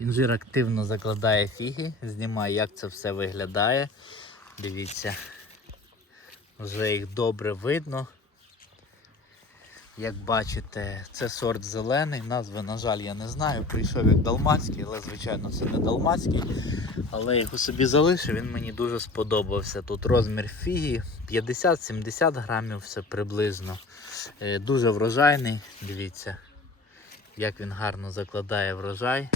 Інжир активно закладає фіги, знімає, як це все виглядає. Дивіться, вже їх добре видно. Як бачите, це сорт зелений, назви, на жаль, я не знаю. Прийшов як далмацький, але звичайно це не далмацький. Але я його собі залишив, він мені дуже сподобався. Тут розмір фіги 50-70 грамів, все приблизно. Е, Дуже врожайний, дивіться, як він гарно закладає врожай.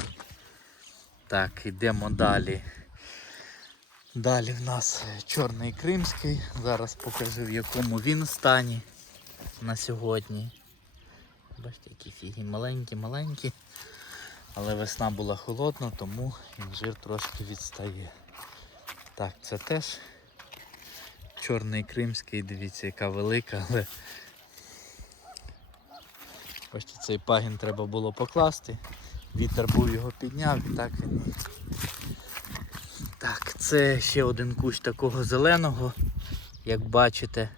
Так, йдемо далі. Далі в нас чорний кримський. Зараз покажу в якому він стані на сьогодні. Бачите, які фіги маленькі, маленькі. Але весна була холодна, тому інжир трошки відстає. Так, це теж чорний кримський, дивіться, яка велика, але бачите, цей пагін треба було покласти. Вітер був його підняв і так він. Так, це ще один кущ такого зеленого, як бачите.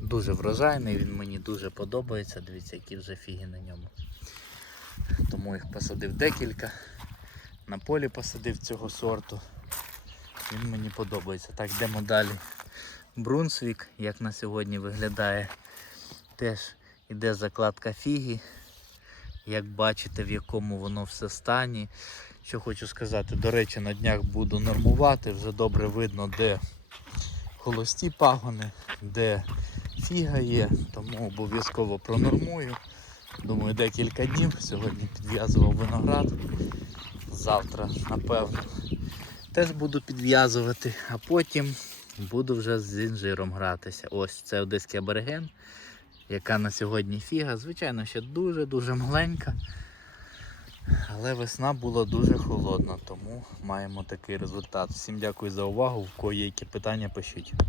Дуже врожайний, він мені дуже подобається. Дивіться, які вже фіги на ньому. Тому їх посадив декілька. На полі посадив цього сорту. Він мені подобається. Так, йдемо далі. Брунсвік, як на сьогодні виглядає, теж іде закладка фіги. Як бачите, в якому воно все стані. Що хочу сказати, до речі, на днях буду нормувати, вже добре видно, де холості пагони, де фіга є, тому обов'язково пронормую. Думаю, декілька днів. Сьогодні підв'язував виноград. Завтра, напевно, теж буду підв'язувати, а потім буду вже з інжиром гратися. Ось це одеський абориген, яка на сьогодні фіга. Звичайно, ще дуже-дуже маленька. Але весна була дуже холодна, тому маємо такий результат. Всім дякую за увагу. В є які питання, пишіть.